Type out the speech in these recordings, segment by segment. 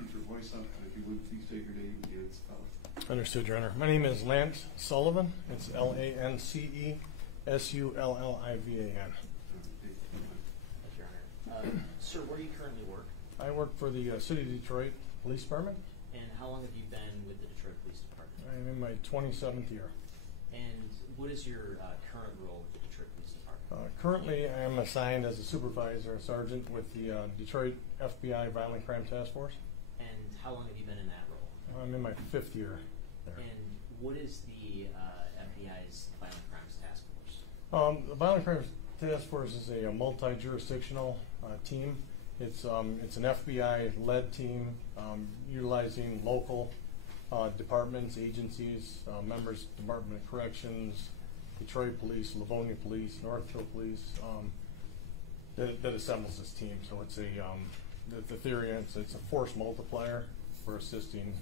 keep your voice up, and if you would, please state your name and spell it. Understood, Your Honor. My name is Lance Sullivan. It's L-A-N-C-E-S-U-L-L-I-V-A-N. Thank you, Your Honor. Sir, where do you currently work? I work for the City of Detroit Police Department. And how long have you been with the Detroit Police Department? I'm in my 27th year. And what is your current role with the Detroit Police Department? Currently, I am assigned as a supervisor, a sergeant with the Detroit FBI Violent Crime Task Force. And how long have you been in that role? I'm in my 5th year there. And what is the FBI's Violent Crimes Task Force? The Violent Crimes Task Force is a multi-jurisdictional team. It's an FBI-led team utilizing local departments, agencies, members, Department of Corrections, Detroit Police, Livonia Police, Northfield Police, that assembles this team. So it's the theory is it's a force multiplier for assisting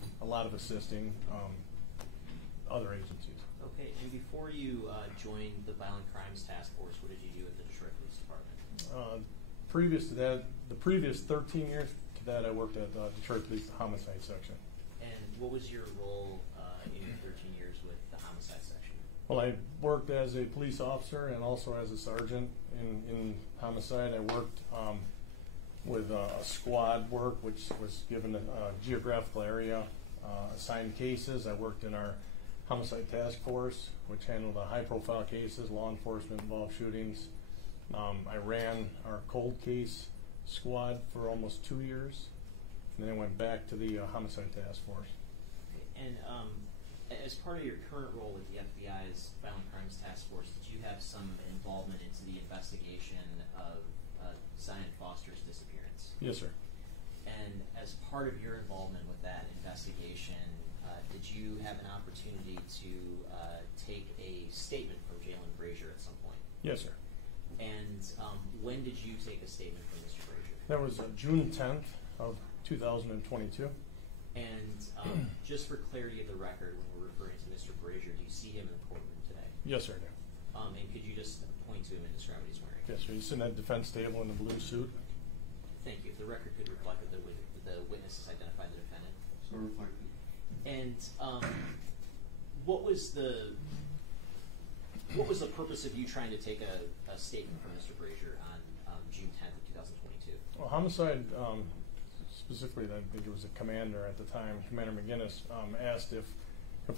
other agencies. Okay, and before you joined the Violent Crimes Task Force, what did you do at the Detroit Police Department? Previous to that, the previous 13 years to that, I worked at Detroit Police, the homicide section. And what was your role in your 13 years with the homicide section? Well, I worked as a police officer and also as a sergeant in homicide. I worked with squad work, which was given a geographical area, assigned cases. I worked in our homicide task force, which handled high-profile cases, law enforcement involved shootings. I ran our cold case squad for almost 2 years, and then I went back to the homicide task force. And as part of your current role with the FBI's Violent Crimes Task Force, did you have some involvement into the investigation of Zion Foster's disappearance? Yes, sir. And as part of your involvement with that investigation, did you have an opportunity to take a statement from Jaylin Brazier at some point? Yes, sir. And when did you take a statement from Mr. Brazier? That was June 10th of 2022. And just for clarity of the record, when we're referring to Mr. Brazier, do you see him in the courtroom today? Yes, sir, I do. And could you just point to him and describe what he's wearing? Yes, sir. He's sitting at the defense table in the blue suit. Thank you. If the record could reflect that the witness has identified the defendant. So reflected. And what was the purpose of you trying to take a statement from Mr. Brazier on June 10th of 2022? Well, homicide, specifically, I think it was a commander at the time, Commander McGinnis, asked if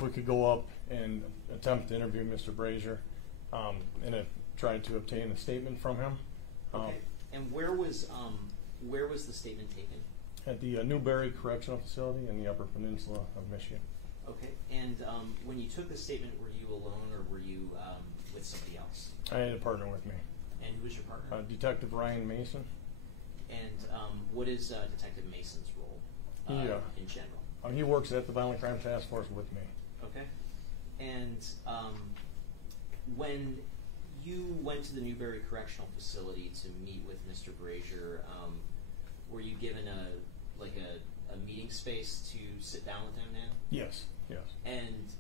we could go up and attempt to interview Mr. Brazier, and I tried to obtain a statement from him. Okay. And where was the statement taken? At the Newberry Correctional Facility in the Upper Peninsula of Michigan. Okay. And when you took the statement, were you alone or were you with somebody else? I had a partner with me. And who was your partner? Detective Ryan Mason. And what is Detective Mason's role in general? He works at the Violent Crime Task Force with me. Okay. And when you went to the Newberry Correctional Facility to meet with Mr. Brazier, were you given a meeting space to sit down with him then? Yes, yes. And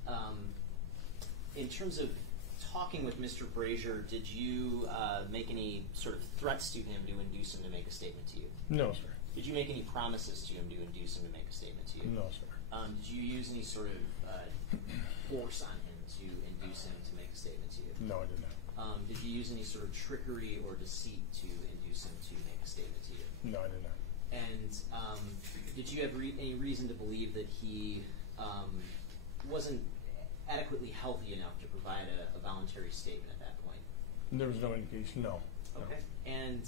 in terms of talking with Mr. Brazier, did you make any sort of threats to him to induce him to make a statement to you? No, sir. Did you make any promises to him to induce him to make a statement to you? No, sir. Did you use any sort of force on him to induce him to make a statement to you? No, I did not. Did you use any sort of trickery or deceit to induce him to make a statement to you? No, I did not. And did you have any reason to believe that he wasn't adequately healthy enough to provide a voluntary statement at that point? There was no indication, no. Okay. And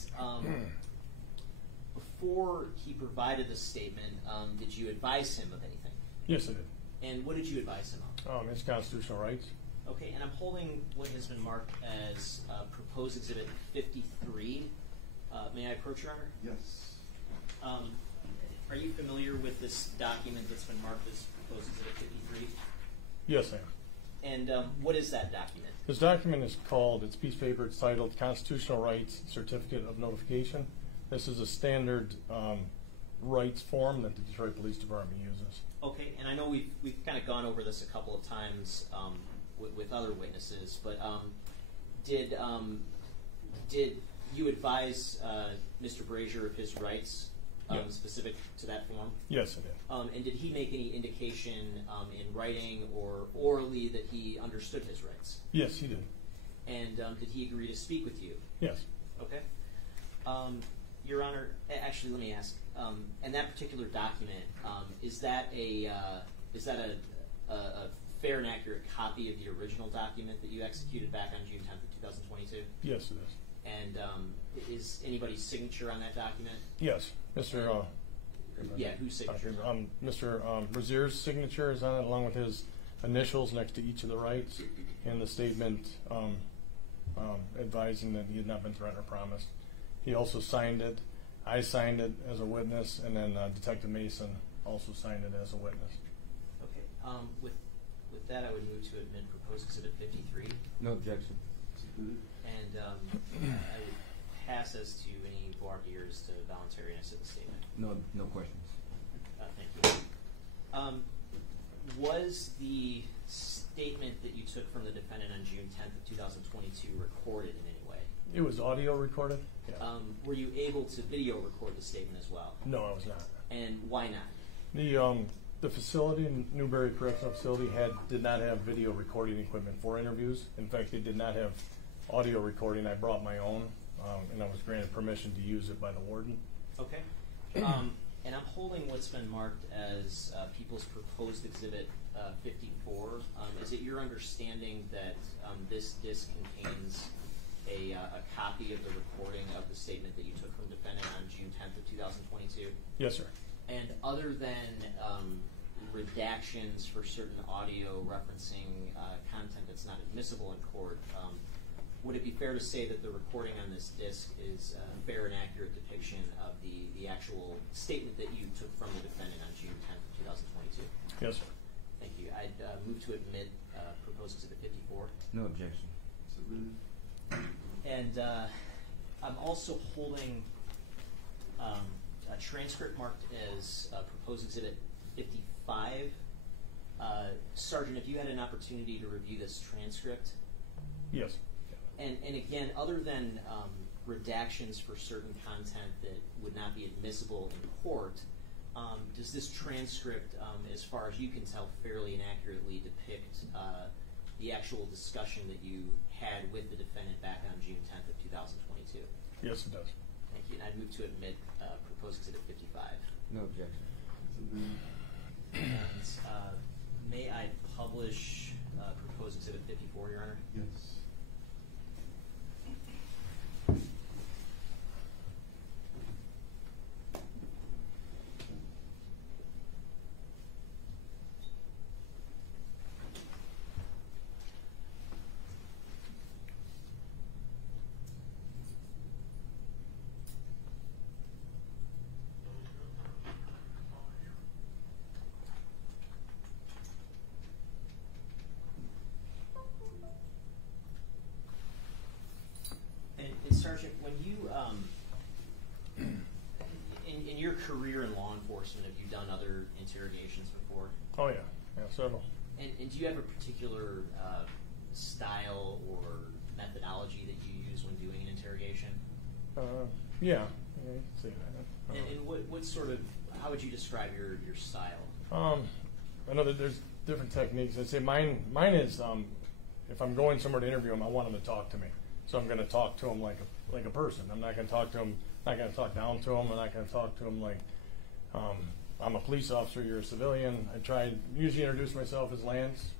before he provided the statement, did you advise him of anything? Yes, I did. And what did you advise him of? His constitutional rights. Okay, and I'm holding what has been marked as Proposed Exhibit 53. May I approach, Your Honor? Yes. Are you familiar with this document that's been marked as Proposed Exhibit 53? Yes, I am. And what is that document? This document is called, it's a piece of paper, it's titled Constitutional Rights Certificate of Notification. This is a standard rights form that the Detroit Police Department uses. Okay, and I know we've kind of gone over this a couple of times with other witnesses, but did you advise Mr. Brazier of his rights specific to that form? Yes, I did. And did he make any indication in writing or orally that he understood his rights? Yes, he did. And did he agree to speak with you? Yes. Okay. Your Honor, actually, let me ask. And that particular document, is that a fair and accurate copy of the original document that you executed back on June 10th of 2022? Yes, it is. And is anybody's signature on that document? Yes, Mr. Yeah, whose signature? Mr. Brazier's signature is on it, along with his initials next to each of the rights, and the statement advising that he had not been threatened or promised. He also signed it. I signed it as a witness, and then Detective Mason also signed it as a witness. Okay. With that, I would move to admit proposed exhibit 53. No objection. And I would pass as to any voir dires to voluntariness of the statement. No questions. Thank you. Was the statement that you took from the defendant on June 10th of 2022 recorded in any way? It was audio recorded? Yeah. Were you able to video record the statement as well? No, I was not. And why not? The facility, Newberry Correctional Facility, did not have video recording equipment for interviews. In fact, they did not have audio recording. I brought my own, and I was granted permission to use it by the warden. Okay. And I'm holding what's been marked as People's Proposed Exhibit 54. Is it your understanding that this disc contains a copy of the recording of the statement that you took from defendant on June 10th of 2022? Yes, sir. And other than redactions for certain audio referencing content that's not admissible in court, would it be fair to say that the recording on this disc is a fair and accurate depiction of the actual statement that you took from the defendant on June 10th, 2022? Yes, sir. Thank you. I'd move to admit proposed exhibit 54. No objection. And I'm also holding a transcript marked as proposed exhibit 55. Sergeant, if you had an opportunity to review this transcript. Yes. And again, other than redactions for certain content that would not be admissible in court, does this transcript, as far as you can tell, fairly and accurately depict the actual discussion that you had with the defendant back on June 10th of 2022? Yes, it does. Thank you. And I'd move to admit proposed exhibit 55. No objection. And may I publish proposed exhibit 54, Your Honor? Yes. And Sergeant, when you, in your career in law enforcement, have you done other interrogations before? Oh, yeah. Yeah, several. And do you have a particular style or methodology that you use when doing an interrogation? Yeah. Yeah, you can say that. And what sort of, how would you describe your style? I know that there's different techniques. I'd say mine is, if I'm going somewhere to interview them, I want them to talk to me. So I'm going to talk to them like a person. I'm not going to talk to them, not going to talk down to them. I'm not going to talk to them like, I'm a police officer, you're a civilian. I usually introduce myself as Lance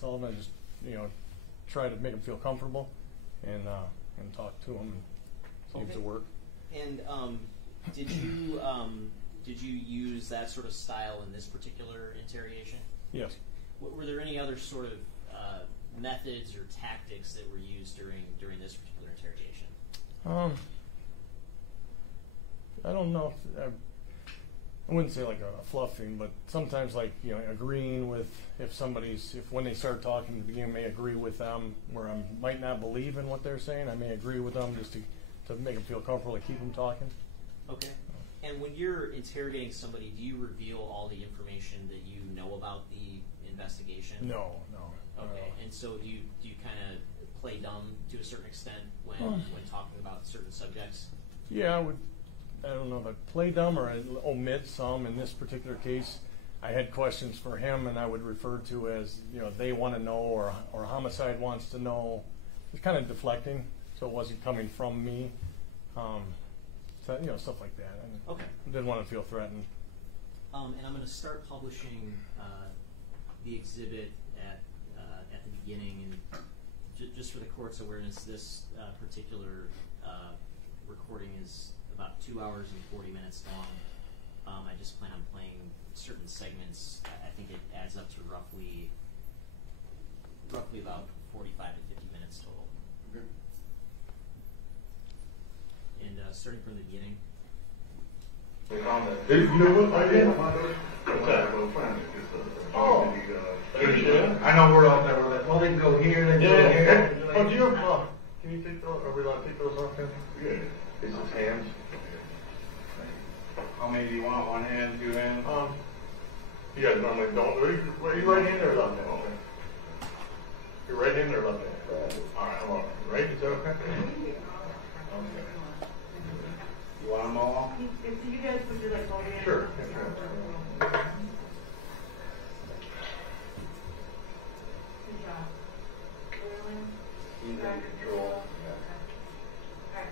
Sullivan. I just, try to make them feel comfortable and talk to them and seems to work. And did you use that sort of style in this particular interrogation? Yes. Were there any other sort of methods or tactics that were used during this particular interrogation? I don't know. I wouldn't say like a fluffing, but sometimes like agreeing with if when they start talking at the beginning, I may agree with them where I might not believe in what they're saying. I may agree with them just to make them feel comfortable to keep them talking. Okay. And when you're interrogating somebody, do you reveal all the information that you know about the investigation? No. Okay. And so do you kind of play dumb to a certain extent when talking about certain subjects? Yeah, I don't know if I play dumb or I omit some. In this particular case, I had questions for him, and I would refer to as, they want to know, or homicide wants to know. It's kind of deflecting, so it wasn't coming from me. So, stuff like that. Okay. I didn't want to feel threatened. And I'm going to start publishing the exhibit at the beginning, and just for the court's awareness, this particular recording is about 2 hours and 40 minutes long. I just plan on playing certain segments. I think it adds up to roughly about 45 to 50 minutes total. Okay. And starting from the beginning. You know what I did? What's that? Oh. I know we're out there. We're like, well, they can go here, they can go here. Oh, do you have, can you take those, are we allowed to take those off then? Yeah. This is hands. How many do you want? One hand, two hands? You guys normally don't. Are you right-handed or left-handed? Okay. You're right-handed or left-handed? Right. All right, I'm all right. Right? Is that okay? Okay. You want them all? If you guys would do like holding it. Sure. Good job. He's in control. Okay.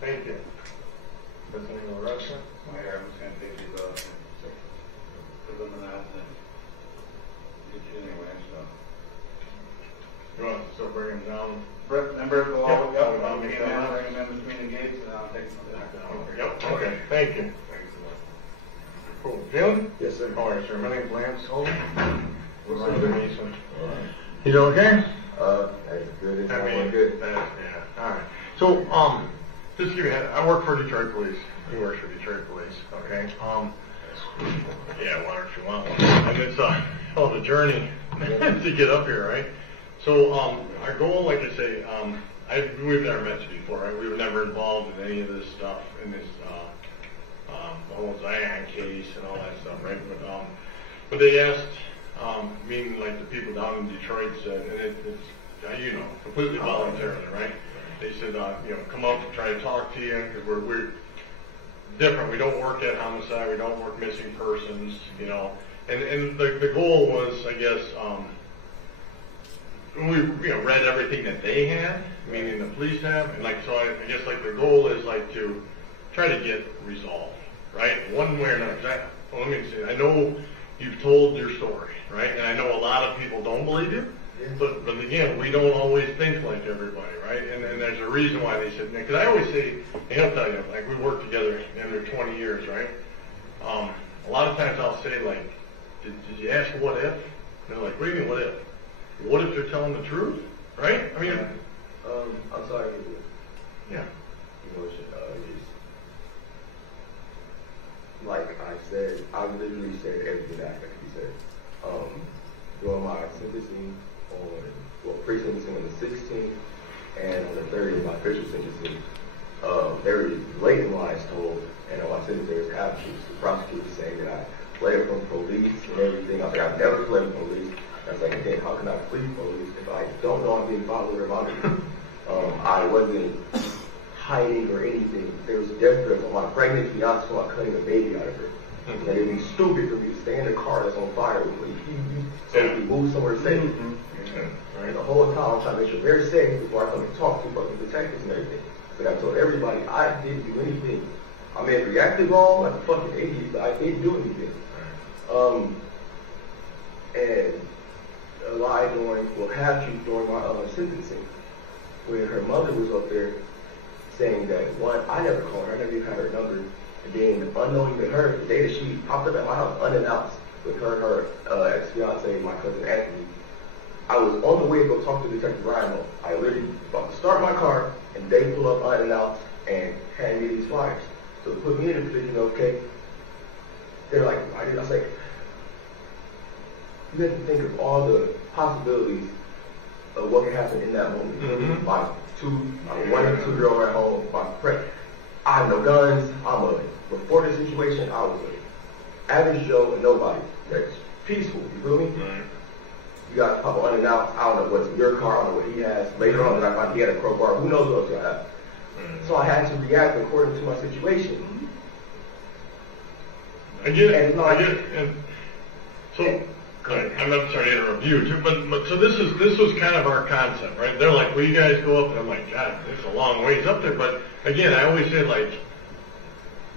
Thank you. That's the name of the restaurant? My hair, I'm just going to take these off and put them in that and get you anyway, so. You want to still bring them down? Remember the law, Yep. I'll bring them in between the gates and I'll take them back. Yep, okay, thank you. Cool. Jaylin? Yes, sir. All right, sir. My name's Lance Sullivan. Nice to meet you. You doing okay? That's good. I mean, Good. yeah. All right. So, just to give you a head, I work for Detroit Police. He works for Detroit Police. Okay. Yeah, why don't you want one? And it's the journey to get up here, right? So, our goal, like I say, we've never met you before, right? We were never involved in any of this stuff, in this the whole Zion case and all that stuff, right? But they asked, meaning like the people down in Detroit said, and it's completely voluntarily, right? They said, come up and try to talk to you because we're different. We don't work at homicide. We don't work missing persons, And the goal was, I guess, we read everything that they had, meaning the police have, and so I guess the goal is to try to get resolved, right? One way or another. Let me say, I know you've told your story, right? And I know a lot of people don't believe you. But again, we don't always think like everybody, right? And there's a reason why they said, because I always say, and I'll tell you, we worked together under 20 years, right? A lot of times I'll say, did you ask what if? And they're like, what do you mean, what if? What if they're telling the truth, right? I mean, I'm sorry. yeah. Like I said, I literally said everything that he said. During my sentencing pre-sentencing on the 16th and on the 30th, my official sentencing, there were blatant lies told, and on my sentence there was captions. The prosecutor saying that I fled from police and everything. I was like, I've never fled from police. I was like, again, how can I flee police if I don't know I'm being followed or monitored? I wasn't hiding or anything. There was a death threat on my pregnant fiance, so I'm cutting a baby out of her. And it'd be stupid for me to stay in a car that's on fire with me. So if we move somewhere safe. And the whole time I'm trying to make sure they're safe before I come and talk to fucking detectives and everything. So I told everybody I didn't do anything. I may have reacted wrong like a fucking idiot, but I didn't do anything. And a lie during my sentencing, when her mother was up there saying that, one, I never called her, I never even had her number, and then unknowing to her, the day that she popped up at my house unannounced with her ex-fiance, my cousin Anthony, I was on the way to go talk to Detective Ryan. I literally about to start my car, and they pull up unannounced and hand me these flyers. So it put me in a position of, okay, they're like, I was like, you have to think of all the possibilities of what could happen in that moment. Mm-hmm. My 1 and 2 year old at home, I have no guns. Before this situation, I was an average Joe and nobody. That's peaceful, you feel me? Right. You got to pop on and out. I don't know what's in your car, I don't know what he has. Later on, I find he had a crowbar. Who knows what else I have? So I had to react according to my situation. I get it. And so, I'm not sorry to interrupt you too, but so this was kind of our concept, right? They're like, "Will you guys go up?" And I'm like, "God, it's a long ways up there." But again, I always say like,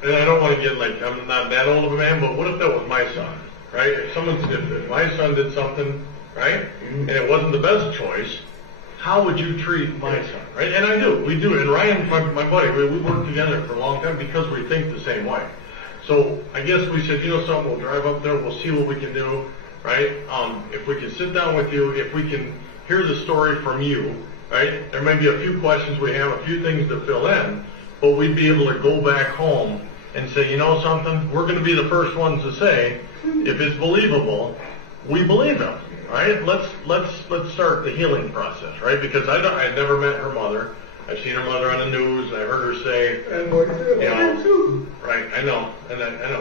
and I don't want to get like, I'm not that old of a man, but what if that was my son, right? If my son did something, right, and it wasn't the best choice, how would you treat my son, right? And we do. And Ryan, my buddy, we work together for a long time because we think the same way. So I guess we said, something, we'll drive up there, we'll see what we can do, right? If we can sit down with you, if we can hear the story from you, right? There may be a few questions we have, a few things to fill in, but we'd be able to go back home and say, something, we're going to be the first ones to say, if it's believable, we believe him, right? Let's start the healing process, right? Because I never met her mother. I've seen her mother on the news, and I heard her say, right? I know,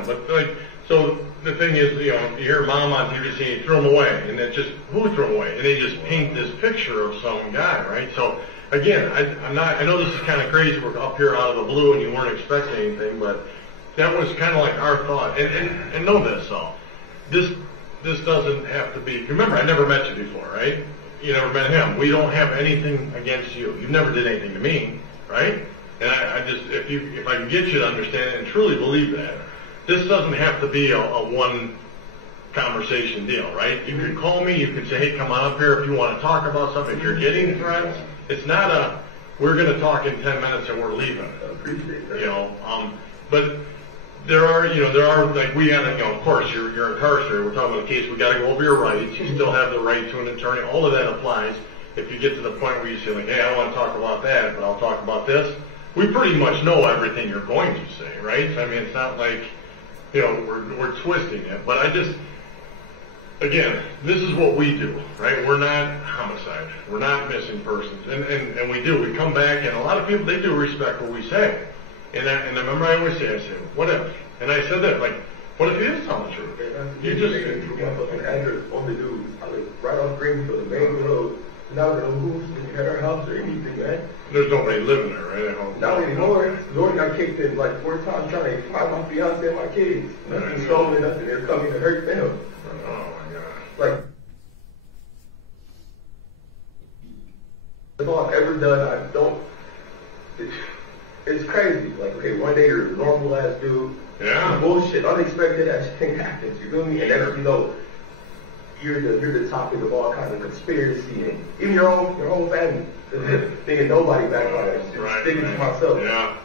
but like, so the thing is, you hear mom on TV saying, throw him away, and it's just, who threw him away? And they just paint this picture of some guy, right? So again, I know this is kind of crazy. We're up here out of the blue, and you weren't expecting anything, but that was kind of like our thought. And know this, so this doesn't have to be. Remember, I never met you before, right? You never met him. We don't have anything against you. You never did anything to me, right? And I just, if I can get you to understand it and truly believe that, this doesn't have to be a one conversation deal, right? You could call me. You could say, hey, come on up here if you want to talk about something. If you're getting threats, it's not we're going to talk in 10 minutes and we're leaving. I appreciate that. But there are, like we got to, of course, you're incarcerated. We're talking about a case. We got to go over your rights. You still have the right to an attorney. All of that applies. If you get to the point where you say, like, hey, I don't want to talk about that, but I'll talk about this. We pretty much know everything you're going to say, right? I mean, it's not like, we're twisting it. But again, this is what we do, right? We're not homicide. We're not missing persons. And we do. We come back, and a lot of people, they do respect what we say. And I remember I always say, what if? And I said that, like, what if he is telling the truth? You just address on the dude. I live right off Greenfield, the main road. Not no who's at our house or anything, man. There's nobody living there, right? At home. Not anymore. Lord got kicked in like 4 times trying to find my fiance and my kids. Nothing stolen, nothing. They're coming to hurt them. Oh my God. Like, that's all I've ever done. I don't. It's crazy. Like, okay, one day you're a normal ass dude. Yeah. Bullshit, unexpected ass thing happens. You feel me? And then you're the topic of all kinds of conspiracy and even your own family. Thinking nobody backfires. Just sticking to myself. Yeah.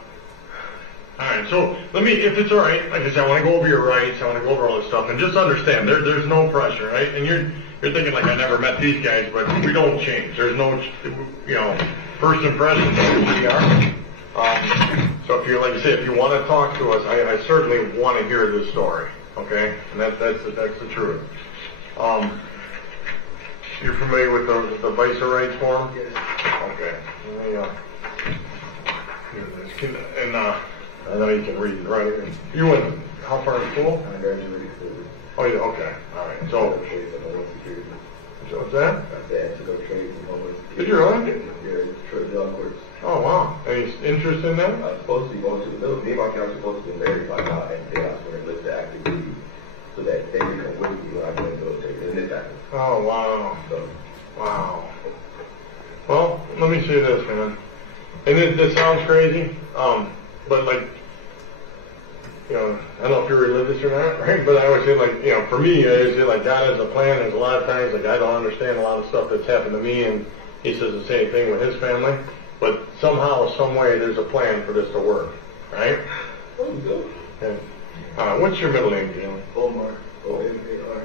All right. So let me, if it's all right, like I said, I want to go over your rights. I want to go over all this stuff, and just understand there's no pressure, right? And you're thinking like I never met these guys, but we don't change. There's no, first impressions of who we are. So if you're, like I say, if you want to talk to us, I certainly want to hear this story, okay? And that's the truth. You're familiar with the Visa rights form? Yes. Okay. And I know you can read it, right? You went how far in school? I graduated. Oh, yeah, okay. All right. So what's that? I said to go trade for Homeland Security. Did you really? Yeah, trade job course. Oh, wow. Any interest in that? I was supposed to be going to the military. Me and my cousin were supposed to be married by now, and then I was going to live the active duty so that they can come with me when I go in the military. And this happened. Oh, wow. So, Wow. Well, let me say this, man. And this sounds crazy, but like, I don't know if you're religious or not, right? But I always say, like, for me, I always say, like, God has a plan. There's a lot of times, like, I don't understand a lot of stuff that's happened to me, and he says the same thing with his family. But somehow, some way, there's a plan for this to work, right? oh, good. And, what's your middle name, Jaylin? Omar. O-M-A-R.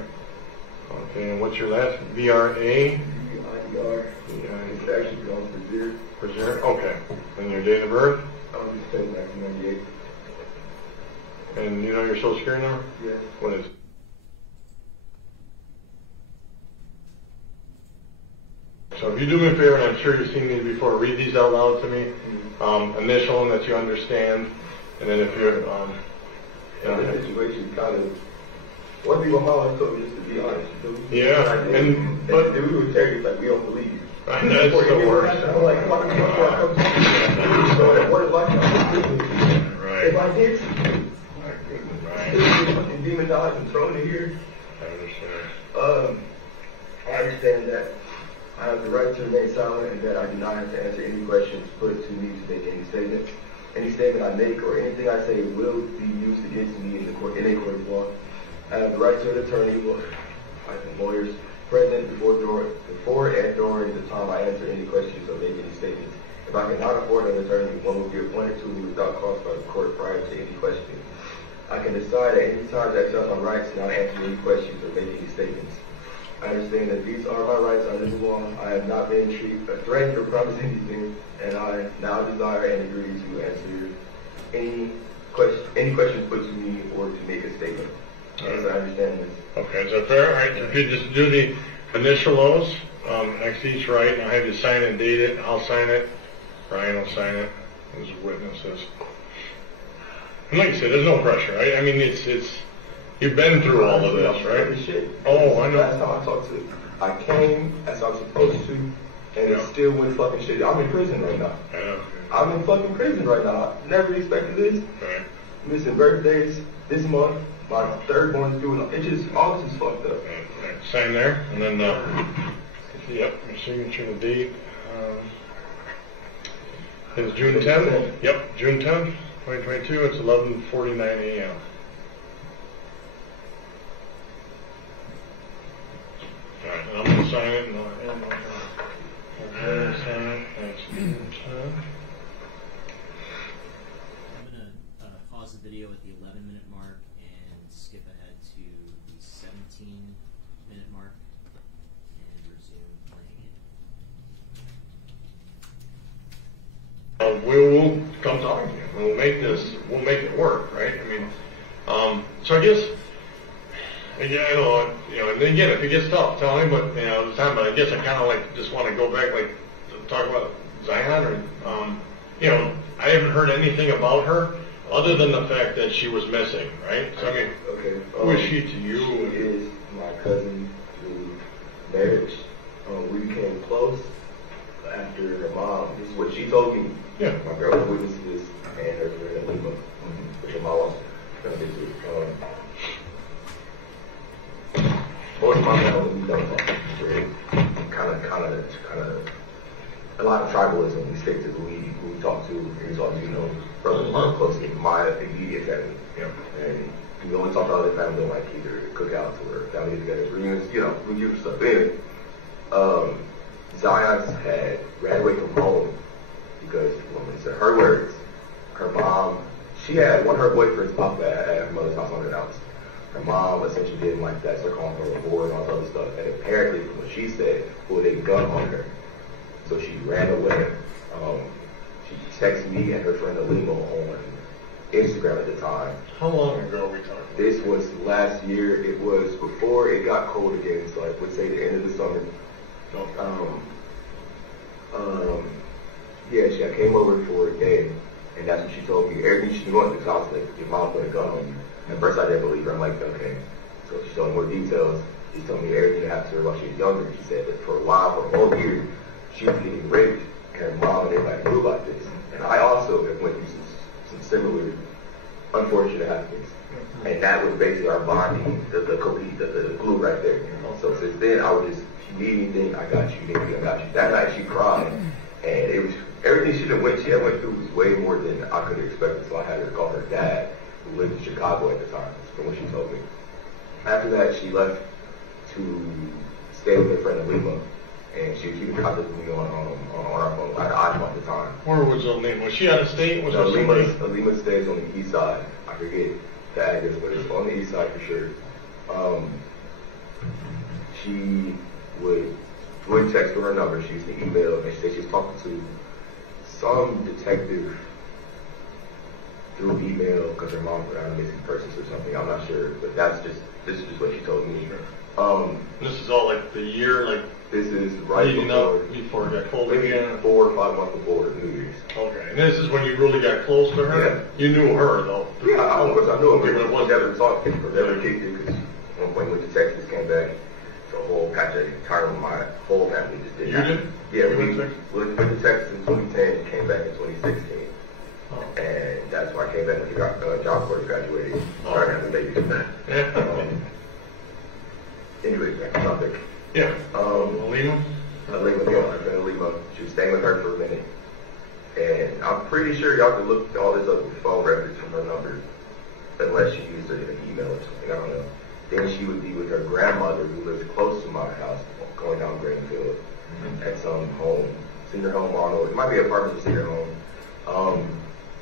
Okay, and what's your last? V-R-A? V-I-E-R. It's actually called Brazier. Brazier? Okay. And your date of birth? I was just saying 1998. And you know your social security number? Yes. What is it? So if you do me a favor, and I'm sure you've seen these before, read these out loud to me. Initial them that you understand, and then if you're, the situation kind of, one thing my mom told me, just to be honest. Yeah, but we would tell you, like, we don't believe you. That's the worst. I'm like, what if I Right. if I did? My goodness, right. demonized and thrown in here. I understand. I understand that I have the right to remain silent and that I do not have to answer any questions put to me to make any statements. Any statement I make or anything I say will be used against me in a court of law. I have the right to an attorney, lawyers present before and during the time I answer any questions or make any statements. If I cannot afford an attorney, one will be appointed to me without cost by the court prior to any questions. I can decide at any time to exercise my rights to not answer any questions or make any statements. I understand that these are my rights under the law. I have not been threatened or promised anything, and I now desire and agree to answer any questions put to me or to make a statement. As I understand this. Okay, is that fair? All right, if you just do the initial those, next to each right, and I'll have you sign and date it. I'll sign it. Brian will sign it as witnesses. And like I said, there's no pressure. I mean, it's you've been through all of this, right? Shit. Oh, I know. Last time I talked to, I came as I was supposed to, and it still went fucking shit. I'm in prison right now. I know. I'm in fucking prison right now. I never expected this. Right. Missing birthdays this month. My third one's doing it. Just all this is fucked up. Right. Sign there, and then yep, your signature and the date. Is June 10th? Yep, June 10th, 2022. It's 11:49 a.m. All right, and I'm gonna sign it, and I'll sign it. That's June 10th. I'm going to pause the video at the 11-minute mark and skip ahead to the 17-minute mark and resume playing it. We will come talk to you. We'll make it work, right? I mean, so I guess, yeah, I know, and then again, if it gets tough, tell me, but, the time, but I guess I kind of just want to go back, to talk about Zion, or, I haven't heard anything about her other than the fact that she was missing, right? So, I mean, okay. Who is she to you? She is my cousin through marriage. We became close after her mom. This is what she told me. Yeah. My girl witnessed this and her friend in Lima, which her mom was going to get to. Most of my family, we don't talk. Kind of, a lot of tribalism. We stick to who we talk to. We talk to, brothers are close to my immediate family. Yeah. And we only talk to other family, like either cookouts or family together, reunions, we give stuff in. Zion had ran away from home because, her words, her mom, she had one of her boyfriends pop at her mother's house unannounced. Her mom essentially didn't like that, so calling her a whore and all this other stuff. And apparently, from what she said, pulled a gun on her. So she ran away. She texted me and her friend Alima on Instagram at the time. How long ago are we talking? This was last year. It was before it got cold again, so I would say the end of the summer. I came over for a day, and that's what she told me. Everything she wanted, because I was like, your mom put a gun on you. At first I didn't believe her. I'm like, okay. So she showed me more details. She told me everything that happened to her while she was younger. She said that for a while, for a whole year, she was getting raped, and her mom and everybody knew about this. And I also have went through some similar unfortunate happenings. And that was basically our bonding, the glue right there. So since then, I was just, if you need anything, I got you. Maybe I got you. That night she cried, and it was everything she had went through was way more than I could have expected. So I had to call her dad, who lived in Chicago at the time. From what she told me. After that, she left to stay with her friend Alima, and she was keeping contact with me on our phone. I had an iPhone at the time. Where was Alima? Was she out of state? Alima stays on the east side. I forget the address, but it's on the east side for sure. She would text her number. She used to email, and she said she was talking to some detective through email because her mom put out a missing persons or something. I'm not sure, but this is just what she told me. This is all like the year, this is right before it got cold maybe again. 4 or 5 months before New Year's. Okay, and this is when you really got close to her. Yeah. You knew her though. Yeah, of course I knew her. Okay, but it We wasn't. never talked or never kicked it because at one point when the Texas came back, the whole patch of entire my whole family just did. You did? Yeah, You we went to Texas? went to Texas in 2010 and came back in 2016. And that's why I came back when he got job corps graduated. Started having babies. Anyway, back to topic. Yeah. Alima, yeah, Alima. She was staying with her for a minute. And I'm pretty sure y'all can look all this up with phone records from her number. Unless she used an email or something, I don't know. Then she would be with her grandmother who lives close to my house, going down Greenfield, at some home, senior home, I don't know. It might be apartment or senior home.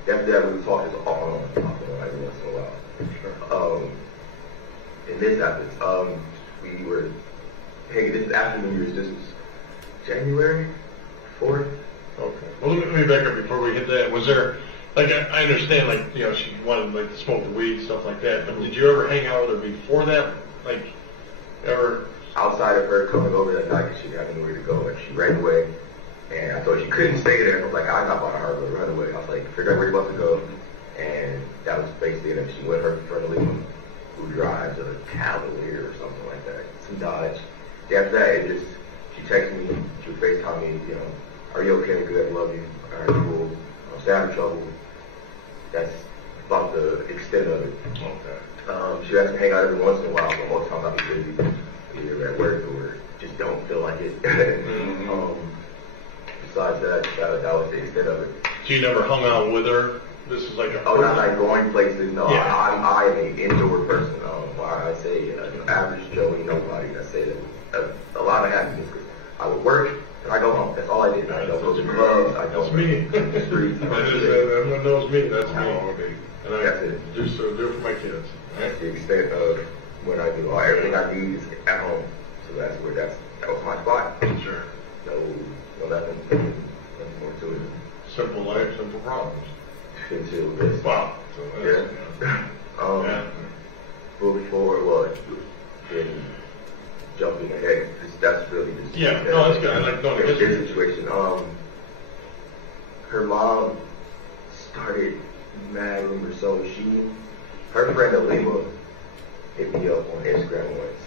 After that, we would talk this off and on every once in a while. And this happens. We were, hey, this is after New Year's. This was January 4th. Okay. Well, let me back up before we hit that. Was there, like, I understand, like, you know, she wanted, like, to smoke the weed, stuff like that, but did you ever hang out with her before that? Like, ever? Outside of her coming over that night, because she didn't have anywhere to go, and she ran away, and I thought she couldn't stay there. I was like, I'm not about her to run away. I was like, figure out where you're about to go, and that was basically it. And she went her friend Lima, who drives a Cavalier or something like that, some Dodge. After that, it just, she texted me, she would FaceTime me, you know, are you okay? Good, I love you. All right, cool. I'm staying out of trouble. That's about the extent of it. Okay. She has to hang out every once in a while, but most times I'll be busy, either at work or just don't feel like it. Besides that, that was the extent of it. So you never hung out with her? This is like a... Oh, not like going places. No, yeah. I am an indoor person. Why I say average Joey, nobody. I say that a lot of happiness. I would work and I go home. That's all I did. I don't go to clubs. I don't That's me. the streets. Everyone knows me. That's me. And I That's it. do it for my kids. That's the extent of what I do. Everything I need is at home. So that was my spot. Sure. No nothing more to it. Simple life, simple problems. Until this. Wow. So that's, yeah. Before what? Then jumping ahead. That's really just. Yeah. No, that's good. I like knowing the history. This situation. Her mom started nagging her, so her friend Alima hit me up on Instagram once,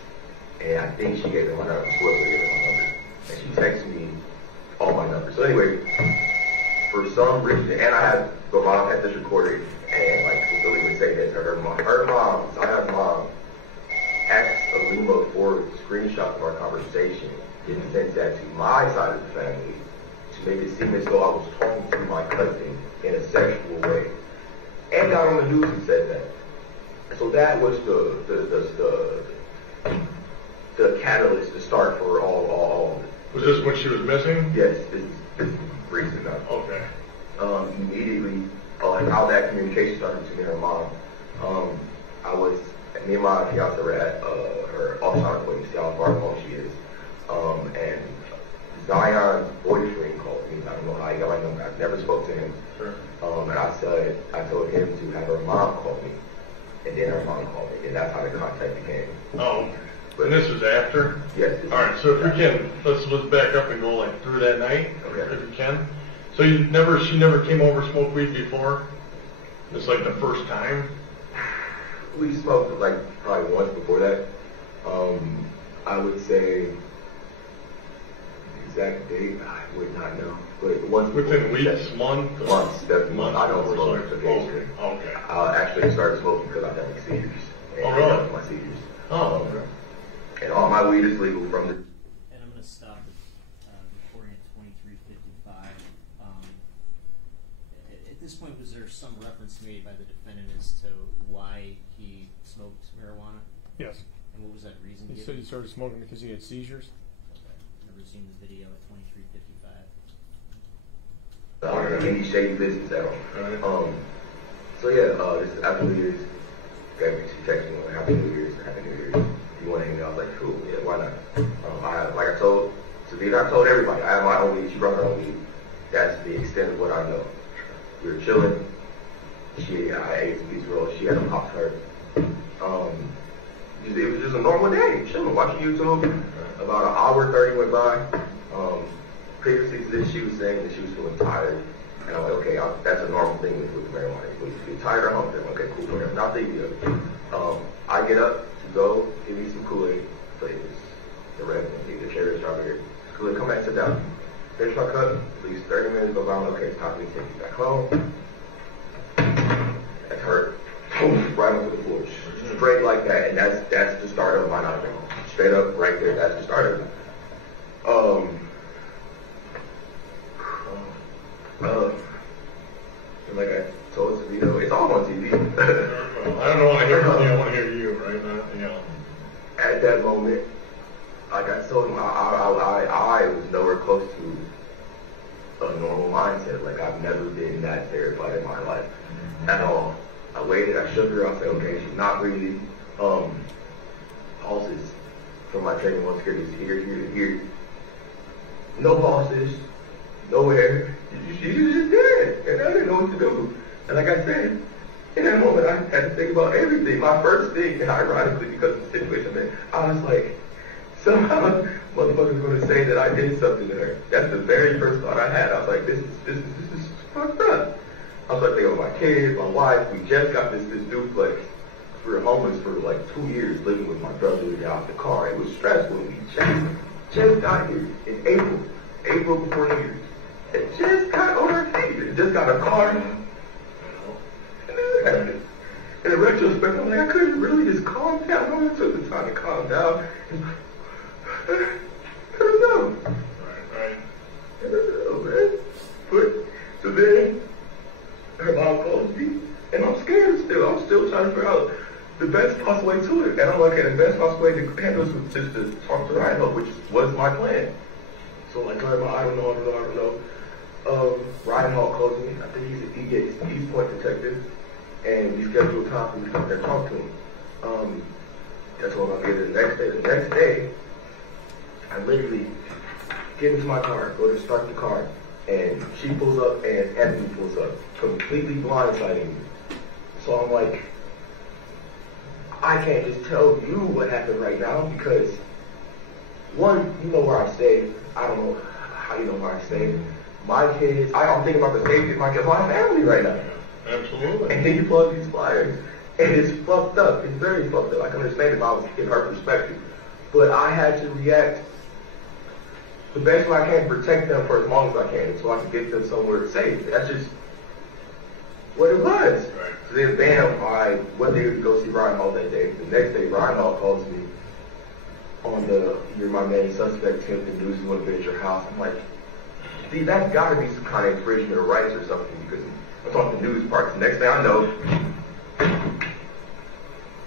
and I think she gave her my number. Whoever gave her my number, and she texted me all my numbers. So anyway, for some reason, and my mom had this recorded, and like Sullivan would say this, her mom, Zion's mom, asked Alima for screenshots of our conversation and sent that to my side of the family to make it seem as though I was talking to my cousin in a sexual way, and got on the news and said that. So that was the catalyst to start for all of it. Was this when she was missing? Yes, this is recent enough. Okay. Immediately, like how that communication started between me and her mom. Me and my fiance were at her Alzheimer's clinic, see how far along she is. And Zion's boyfriend called me. I don't know how he got my number. I never spoke to him. Sure. And I told him to have her mom call me. And then her mom called me. And that's how the contact began. Oh. And this was after? Yes. All right. So if we can, let's back up and go like through that night, okay. If you can. So she never came over to smoke weed before? It's like the first time? We smoked like probably once before that. I would say the exact date, I would not know. But once within weeks, months? Months, definitely. Months. I don't smoke occasionally. Okay. I actually started smoking because I had my seizures. Oh, really? My seizures. Oh, okay. And all my weed is legal from the. And I'm going to stop recording at 23:55. At this point, was there some reference made by the defendant as to why he smoked marijuana? Yes. And what was that reason He given? said he started smoking because he had seizures. Okay. Never seen the video at 23:55. Any shady business at all. Right. So yeah, this is after New Year's. She texted me Happy New Year's, Happy New Year's. You want to hang out? I was like, cool, yeah, why not? I told everybody, I have my own weed. She brought her own weed. That's the extent of what I know. We were chilling. I ate some pizza rolls. She had a pop tart. It was just a normal day, chilling, watching YouTube. About an hour 30 went by. Previously to this, she was saying that she was feeling tired. And I'm like, okay, that's a normal thing with marijuana. When you feel tired or hungry, okay, cool, whatever. Not big deal. I get up to go give me some Kool-Aid flavors. The red one, either cherry or strawberry. Kool-Aid, come back, sit down. Finish my cup, at least 30 minutes go by. Okay, it's time for me to take you back home. hurt, boom, right onto the floor, straight like that, and that's the start of my nightmare. Straight up, right there, that's the start of it. Like I told Savito, it's all on TV. I don't want to hear from you, I want to hear you, right now, you know. At that moment, like I told him, I was nowhere close to a normal mindset. Like I've never been that terrified in my life at all. I waited, I shook her, I said, okay, she's not breathing. Pulses from my training one security is here, here, and here. No pulses, no air. She was just dead, and I didn't know what to do. And like I said, in that moment, I had to think about everything. My first thing, and ironically, because of the situation, man, I was like, somehow, motherfucker's going to say that I did something to her. That's the very first thought I had. I was like, this is fucked up. I was like, thinking about my kids, my wife. We just got this duplex. We were homeless for like 2 years, living with my brother. We got out the car. It was stressful. We just got here in April before New Year's. It just got on our feet. It just got a car. In retrospect, I'm like, I couldn't really just calm down. I took the time to calm down. I don't know. Right. I don't know, man. But, so then, her mom calls me, and I'm scared still. I'm still trying to figure out the best possible way to it. And I'm like, okay, the best possible way to handle this was just to talk to Ryan, which was my plan. So like, I don't know. Ryan Hall calls me. I think he's an Eastpointe detective, and we scheduled a time for me to come there and talk to him. That's what I'll get the next day. The next day, I literally get into my car, go to start the car, and she pulls up and Anthony pulls up, completely blindsiding me. So I'm like, I can't just tell you what happened right now because, one, you know where I stay. I don't know how you know where I stay. My kids, I'm thinking about the safety of my kids, my family right now. Absolutely. And then you plug these flyers, and it's fucked up. It's very fucked up. I can understand if I was in her perspective. But I had to react the best way I can to protect them for as long as I can so I can get them somewhere safe. That's just what it was. Right. So then, bam, I went there to go see Ryan Hall that day. The next day, Ryan Hall calls me on you're my main suspect, Tim, the news is going to be at your house. I'm like, see, that's got to be some kind of infringement of rights or something because I'm talking the news parts. The next thing I know,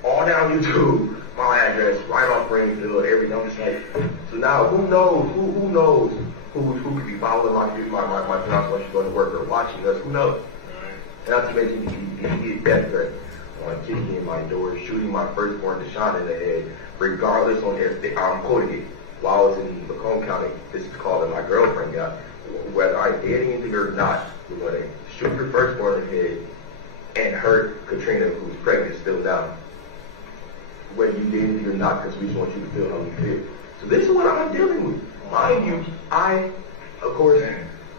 all down YouTube, my address, right off Brainfield, everything. I'm just like, so now who knows who could be following my fiance when she's going to work or watching us? Who knows? And not to mention he death threat on kicking in my door, shooting my firstborn Deshaun in the head, regardless on if I'm quoting it. While I was in Macomb County, this is called that my girlfriend got. Whether I did anything or not, we're going to shoot your firstborn in the head and hurt Katrina, who's pregnant still now. Whether you did anything or not, because we just want you to feel how you feel. So this is what I'm dealing with. Mind you, of course,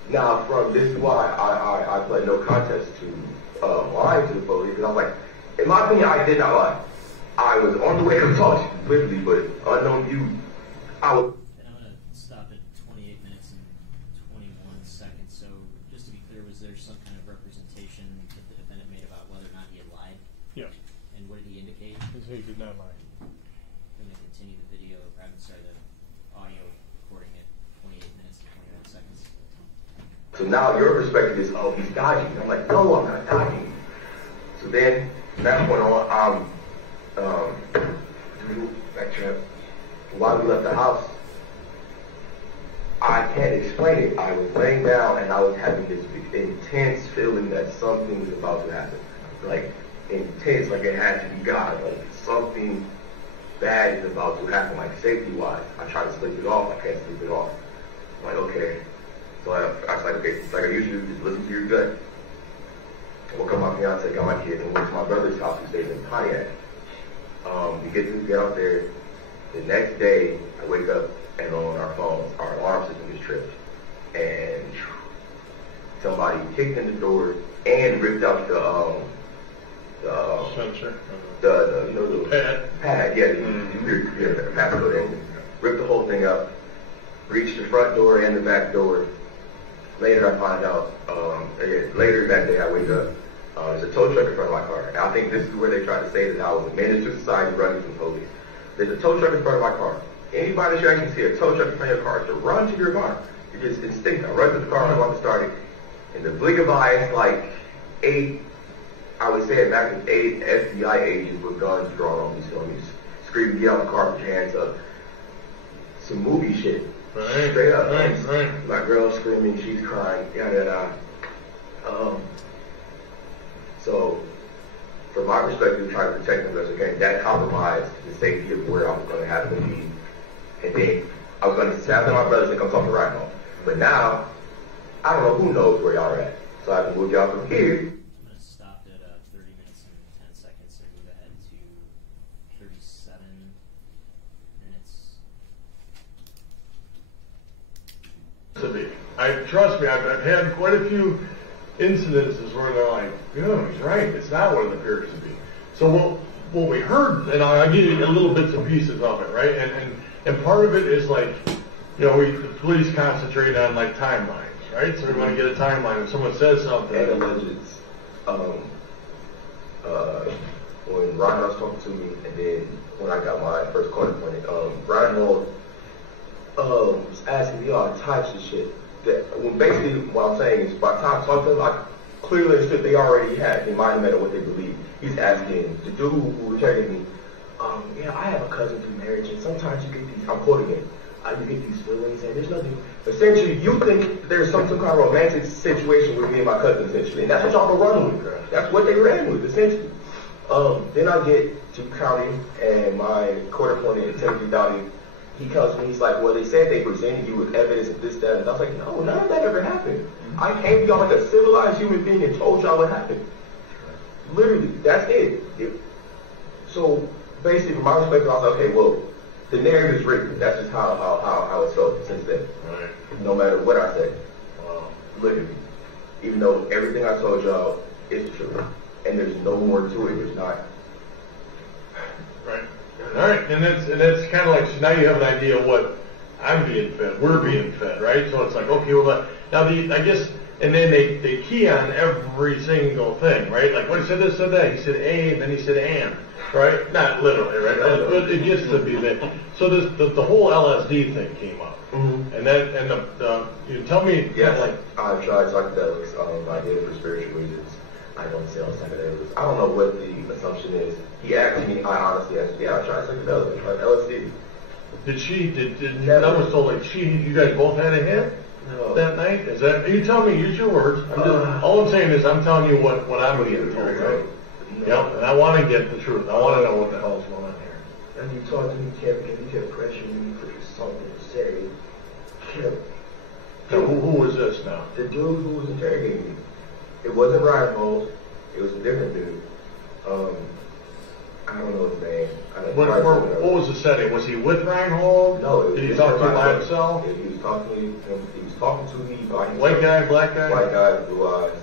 now from this is why I pled no contest to lying to the police, because I'm like, in my opinion, I did not lie. I was on the way to talk to you, literally, but unknown to you, I was. And I'm going to stop at 28 minutes and 21 seconds. So just to be clear, was there some kind of representation that the defendant made about whether or not he had lied? Yes. And what did he indicate? He said he did not lie. I'm going to continue the video, the audio recording at 28 minutes and 21 seconds. So now your perspective is, oh, he's dodging. I'm like, no, I'm not dodging. So then, from that point on, backtrack. While we left the house, I can't explain it. I was laying down and I was having this intense feeling that something was about to happen. Like, intense, like it had to be God. Like, something bad is about to happen, like safety-wise. I try to sleep it off. I can't sleep it off. I'm like, okay. So I was like, okay, like I usually do, just listen to your gut. I woke up my fiance, got my kids, and went to my brother's house who stays in Pontiac. We get out there. The next day, I wake up and on our phones, our alarm system is tripped. And somebody kicked in the door and ripped out the Sensor. The pad, yeah, the passcode engine. Ripped the whole thing up, reached the front door and the back door. Later I find out, later that day I wake up There's a tow truck in front of my car. And I think this is where they tried to say that I was a menace to society running from police. There's a tow truck in front of my car. Anybody should actually see a tow truck in front of your car to run to your car. You just instinct. I run to the car, I want to start it. In the blink of eyes, like 8, I would say back in 8 FBI agents with guns drawn on these homies, screaming, "Get out of the car, put your hands up." Some movie shit. Right. Straight up. Right. My girl's screaming, she's crying, yada yada. So, from my perspective, trying to protect them as again, that compromised the safety of where I was going to have to be. And then I was going to tap my brothers and come talk to right home. But now, I don't know who knows where y'all are at. So I have to move y'all from here. I'm going to stop at 30 minutes and 10 seconds and move ahead to 37 minutes. Trust me, I've had quite a few incidences where they're like, he's right, it's not what it appears to be. So what we heard, and I'll give you a little bits and pieces of it, right? And part of it is like, the police concentrate on like timelines, right? So we want to get a timeline. If someone says something. And alleges, when Ryan was talking to me, and then when I got my first court appointed, Ryan Hall was asking me all types of shit. When basically what I'm saying is, by the time I talked to him, I clearly understood they already had in mind of what they believe. He's asking the dude who interrogated me, I have a cousin through marriage, and sometimes you get these, I'm quoting it, you get these feelings, and there's nothing. Essentially, you think there's some kind of romantic situation with me and my cousin, essentially, and that's what y'all were running with. That's what they ran with, essentially. Then I get to county, and my court appointed Timothy Downey, he comes to me, he's like, well, they said they presented you with evidence of this, that, and I was like, no, none of that ever happened. I came to y'all like a civilized human being and told y'all what happened. Literally, that's it. So, basically, from my perspective, I was like, okay, well, the narrative is written. That's just how it's felt since then. Right. No matter what I say. Wow. Literally. Even though everything I told y'all is true. And there's no more to it. There's not. Right. All right. And that's kind of like, so now you have an idea of what I'm being fed. We're being fed, right? So it's like, okay, well, now I guess, and then they key on every single thing, right? Like, when he said this, said that, he said A, and then he said and, right? Not literally, right? But it gets to be that. So the whole LSD thing came up. Mm-hmm. And then, you tell me. Yes, like, I've tried psychedelics. I did it for spiritual reasons. I don't sell psychedelics. I don't know what the assumption is. He asked me, I honestly asked, I tried psychedelics, I tried LSD. I was told like you guys both had a hit that night? Is that, you tell me, use your words. All I'm saying is I'm telling you what I'm being told, right? Yep, and I want to get the truth. I want to know what the hell's going on here. And you talked to me, he kept pressuring me for something to say. Who was this now? The dude who was interrogating me. It wasn't Ryan Holmes. It was a different dude. I don't know his name. What was the setting? Was he with Ryan Hall? No. Did he talk to him by himself? He was talking to me. He was talking to me by himself. White guy, black guy? White guy, blue eyes.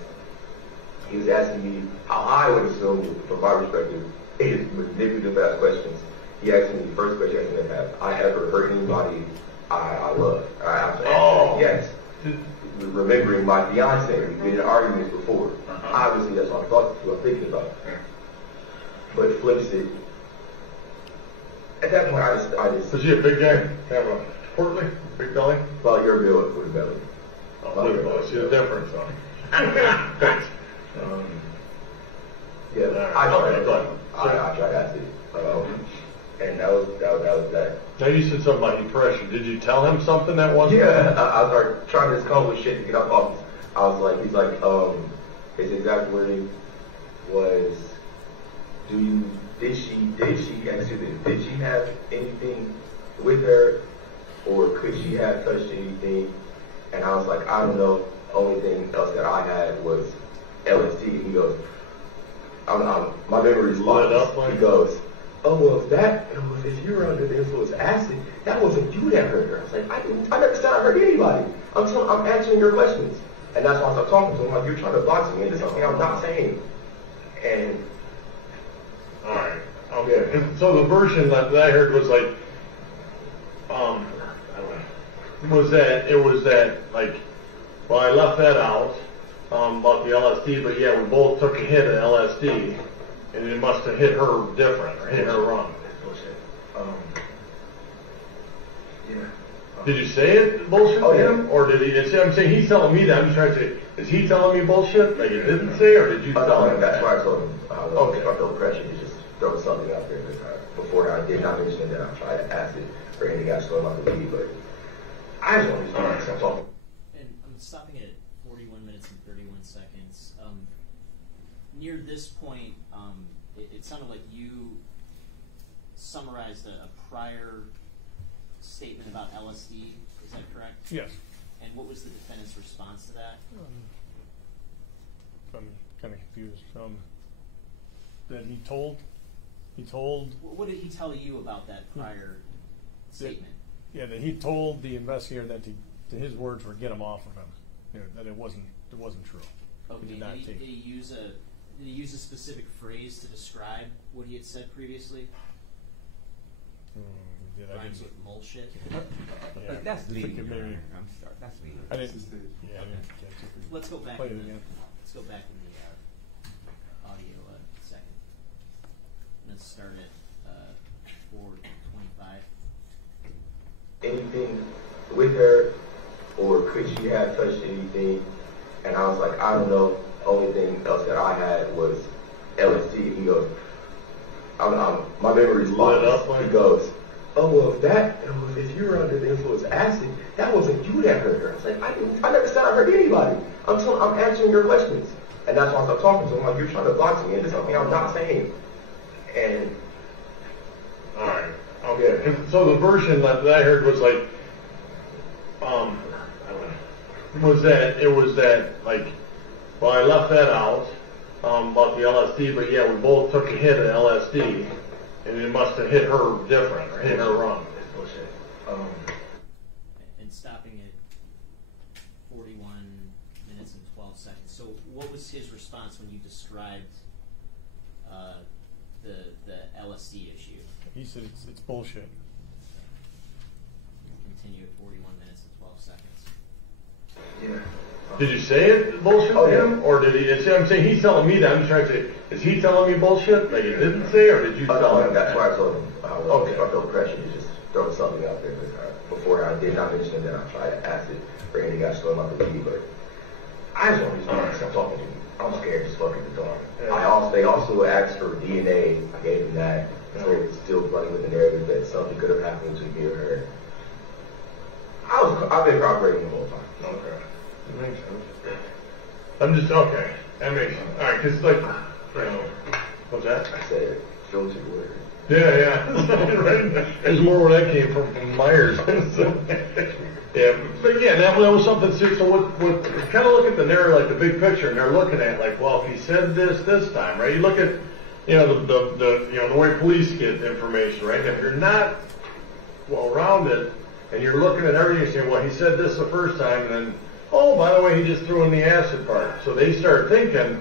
He was asking me how I would assume, from my perspective, is manipulative ass questions. He asked me the first question he asked me, have I ever hurt anybody I love? Yes. Remembering my fiance, we've been in arguments before. Obviously, that's what I'm thinking about. But flips it. At that point, I just. Was he a big guy? Have a portly, big belly? Well, your build with a belly. Oh, big belly. See the difference, though. Yeah, I tried acid. And that was that. Now you said something about depression. Did you tell him something that one? Yeah, I started trying to come with shit to get up off. I was like, he's like, his exact wording was, did she have anything with her, or could she have touched anything? And I was like, I don't know. Only thing else that I had was LSD. He goes, my memory is lost. He goes, oh, well, if you were under the influence of acid, that wasn't you that hurt her. I was like, I never said I hurt anybody. I'm answering your questions. And that's why I started talking to him, like, you're trying to box me into something I'm not saying. And all right. Okay. And so the version that I heard was like, was that like, well, I left that out, about the LSD, but yeah, we both took a hit of LSD, and it must have hit her different, or hit her wrong. Bullshit. Yeah. Did you say it bullshit Oh, to yeah. him? Or did he, I'm saying he's telling me that, I'm just trying to say, is he telling me bullshit, like it didn't say, or did you tell him That's that? why I told him, Okay. if I feel pressure to just throw something out there. Before I did not mention that I tried to ask it for any guys to throw him out the lead, but I just want to stop talking. And I'm stopping at 41 minutes and 31 seconds. Near this point, it sounded like you summarized a prior statement about LSD. Is that correct? Yes. And what was the defendant's response to that? I'm kind of confused. That he told. What did he tell you about that prior statement? Yeah, that he told the investigator that his words were get him off of him. You know, that it wasn't true. Okay. He did not take. Did he use a specific phrase to describe what he had said previously? Yeah, I Rhymes didn't. with bullshit. Yeah, That's I think leading. it maybe. I'm sorry. That's leading. I didn't. This is the- Yeah, I didn't catch it. Let's go back. Play it in again. Let's go back in the audio a second. Let's start at 4:25. Anything with her, or could she have touched anything? And I was like, I don't know. Only thing else that I had was LSD. He goes, my memory's Lit up lost. like- He goes, oh, well, if you were under the influence of acid, that wasn't you that hurt her. I was like, I never said I hurt anybody. I'm answering your questions. And that's why I started talking to him. Like, you're trying to box me into something I'm not saying. And Alright, okay. So the version that I heard was like, well, I left that out, about the LSD, but yeah, we both took a hit of LSD, and it must have hit her different, or hit her wrong. bullshit. And stopping at 41 minutes and 12 seconds. So what was his response when you described the LSD issue? He said it's bullshit. Continue at 41 minutes and 12 seconds. Yeah. Did you say it bullshit Oh, to yeah. him, or did he, I'm saying he's telling me that, I'm just trying to say, is he telling me bullshit, like it didn't say, or did you tell No, him that's that? why I told him. Okay. If I feel pressure to just throw something out there. Before I did not mention that I tried to ask it for any guys to throw him out the lead, but I just want to stop talking to you. I'm scared to fucking the door. Yeah. They also asked for DNA. I gave them that. So it's still running with the narrative that something could have happened to me or her. I've been cooperating the whole time. Okay. That makes sense. I'm just, okay, that makes sense. Alright, cause like, you know, what's that? I said, filtered word. Yeah. Right. There's more where that came from Myers. So, yeah, but yeah, that was something. So what? Kind of look at the narrative, like the big picture, and they're looking at like, well, if he said this time, right? You look at, you know, the way police get information, right? If you're not well rounded, and you're looking at everything, you say, well, he said this the first time, and then, oh, by the way, he just threw in the acid part. So they start thinking,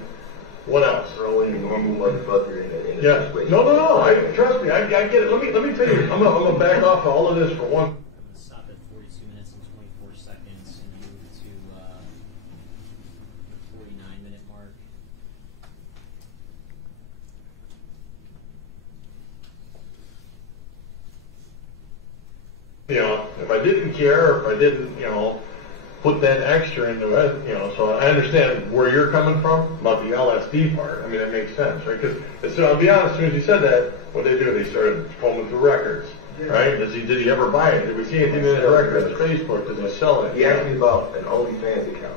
what else? Throwing a normal motherfucker in a Yeah. situation. No. Trust me. I get it. Let me tell you. I'm gonna back off of all of this for one. I'm going to stop at 42 minutes and 24 seconds and move to the 49-minute mark. You know, if I didn't care, or if I didn't, you know, put that extra into it, you know, so I understand where you're coming from about the LSD part. I mean, that makes sense, right? Because, so I'll be honest, as soon as you said that, what they do, they started combing through records, right? Did he ever buy it? Did we see anything in his record on his Facebook? Did he sell it? He asked me about an OnlyFans account,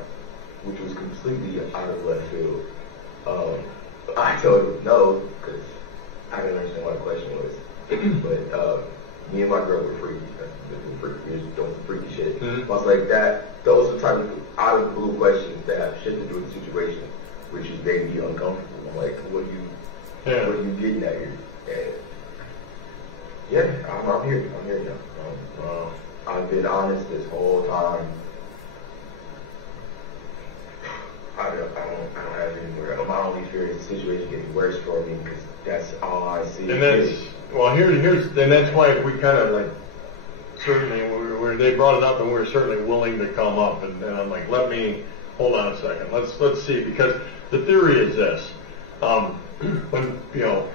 which was completely out of left field. I told him no, because I didn't understand what the question was. But me and my girl were freaky. We were doing some freaky shit. Mm-hmm. I was like, those are the type of out of the blue questions that have shit to do with the situation, which is made me uncomfortable. I'm like, what are you getting at here? And yeah, I'm here. I'm here now. I've been honest this whole time. I don't have anywhere. My only fear is the situation getting worse for me because that's all I see. And that's, well, and that's why we kind of like, certainly, they brought it up and we were certainly willing to come up. And I'm like, let me hold on a second. Let's see, because the theory is this. When, you know,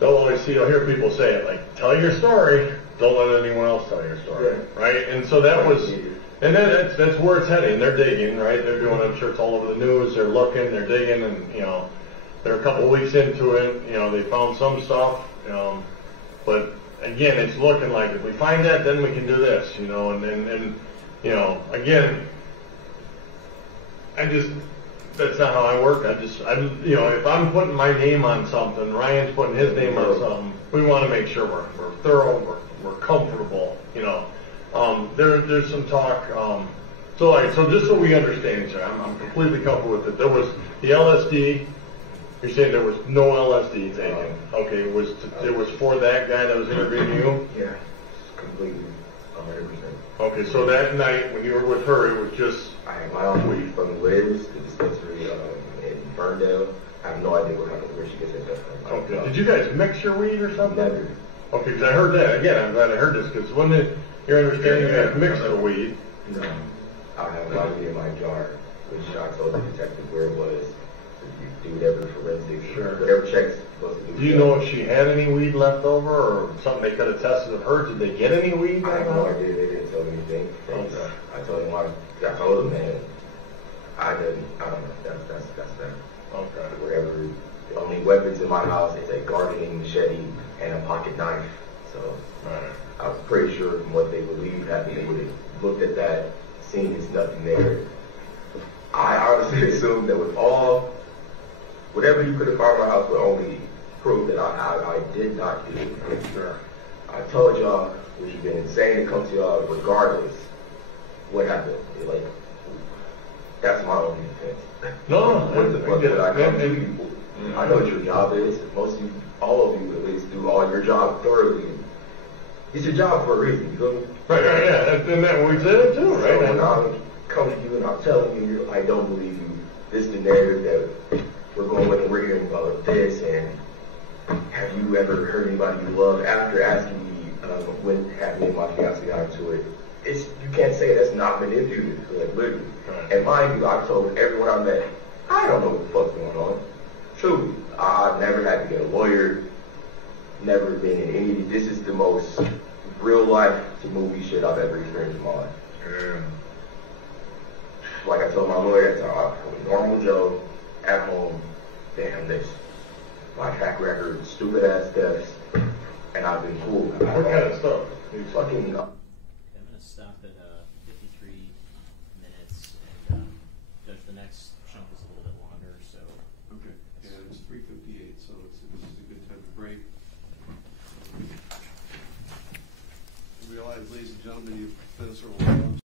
you'll hear people say it, like, tell your story, don't let anyone else tell your story, right? And so that was, and then that's where it's heading. They're digging, right? They're doing, I'm sure it's all over the news, they're looking, they're digging, and, you know, they're a couple of weeks into it, you know, they found some stuff, but again, it's looking like if we find that, then we can do this, you know, and you know, again, that's not how I work. You know, if I'm putting my name on something, Ryan's putting his name on something, we want to make sure we're thorough, we're comfortable, you know. There's some talk, so just so we understand, sir, I'm completely comfortable with it. There was the LSD, you're saying there was no LSD taken. Okay, it was for that guy that was interviewing you? Yeah, completely, 100%. Okay, so that night when you were with her, it was just... I had my own weed from Liz, the dispensary in Ferndale. I have no idea where she gets it from. Okay, did you guys mix your weed or something? Never. Okay, because I heard that. Again, I'm glad I heard this, because when your understanding you guys mixed the weed... No, I have my weed in my jar, which I told the detective where it was. Do whatever forensics, whatever checks supposed to do. Do you know if she had any weed left over, or something they could have tested of her? Did they get any weed? I have no idea. They didn't tell me anything. Okay. I told him I told him, man, I don't know. That's that. Okay. Whatever. The only weapons in my house is a gardening machete and a pocket knife. So Right. I was pretty sure from what they believed happened, they would have looked at that, seen there's nothing there. I honestly assumed that with whatever you could have found in my house would only prove that I did not do it. Sure. I told y'all it would have been insane to come to y'all regardless what happened. Like, that's my only defense. No, What the fuck did I come to people? I know what your job is. Most of you, all of you at least, do all your job thoroughly. It's your job for a reason, you feel me? Right, yeah. And that we did it too, right? So when I'm coming to you and I'm telling you, I don't believe you. This is the narrative that we're going with, and we're hearing about this, and have you ever heard anybody you love after asking me when have me and my fiance got into it? You can't say that's not manipulative, like literally. Right. And mind you, I've told everyone I met, I don't know what the fuck's going on. Truly, I've never had to get a lawyer, never been in any. This is the most real life to movie shit I've ever experienced in my life. Yeah. Like I told my lawyer, that's how I'm a normal Joe at home. Damn this. My track record, stupid ass deaths, and I've been cool. What kind of stuff? Fucking. I'm going to stop at 53 minutes, and Judge, the next chunk is a little bit longer, so. Okay, yeah, it's 3:58, so this is a good time to break. Realize, ladies and gentlemen, you've been a sort of